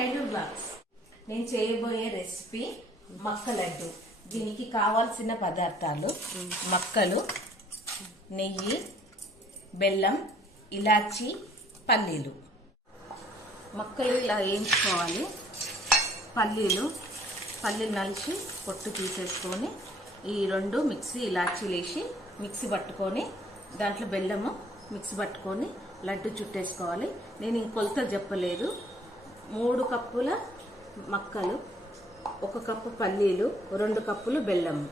Side blogs నేను చేయబోయే recipe మక్క లడ్డు దీనికి కావాల్సిన పదార్థాలు మక్కలు నెయ్యి బెల్లం ఇలాచి పల్లీలు. మక్కలు ఇలా వేయించుకోవాలి. పల్లీలు పల్లీలు నలిచి పొట్టు తీసేసుకొని ఈ రెండు మిక్సీ ఇలాచీలు వేసి మిక్సీ పట్టుకొని దాంట్లో బెల్లము మిక్సీ పట్టుకొని లడ్డు చుట్టేసుకోవాలి. నేను ఇంకొలత చెప్పలేదు. మూడు కప్పుల మక్కలు ఒక కప్పు పల్లీలు రెండు కప్పులు బెల్లము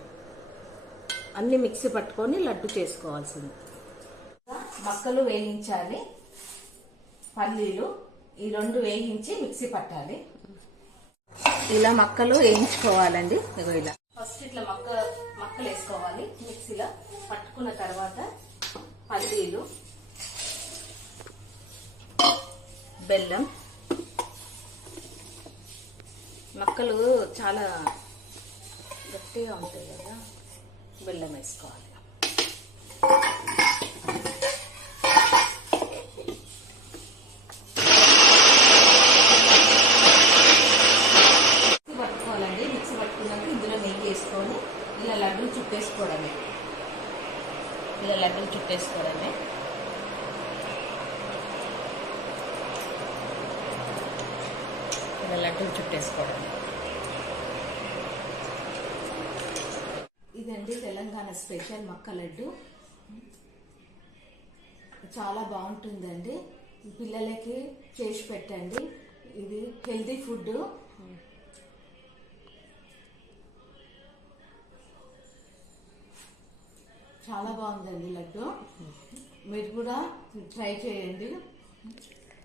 అన్ని మిక్సీ పట్టుకొని లడ్డు చేసుకోవాల్సింది. మక్కలు వేయించాలి పల్లీలు ఈ రెండు వేయించి మిక్సీ పట్టాలి. ఇలా మక్కలు వేయించుకోవాలండి ఇగో ఇలా. ఫస్ట్ ఇట్లా మక్క మక్కలు వేసుకోవాలి మిక్సీలో పట్టుకున్న తర్వాత పల్లీలు బెల్లం మొక్కలు చాలా గట్టిగా ఉంటాయి కదా బెల్లం వేసుకోవాలి. పట్టుకోవాలండి. మిక్సీ పట్టుకున్నాక ఇందులో నెయ్యి వేసుకొని ఇలా లడ్డూలు చుట్టేసుకోవడమే. ఇలా లడ్డూలు చుట్టేసుకోవడమే. ఇలా లడ్డూలు చుట్టేసుకోవడమే ఇదండి తెలంగాణ స్పెషల్ మక్క లడ్డు. చాలా బాగుంటుందండి. పిల్లలకి చేసి పెట్టండి. ఇది హెల్తీ ఫుడ్ చాలా బాగుందండి లడ్డు. మీరు కూడా ట్రై చేయండి.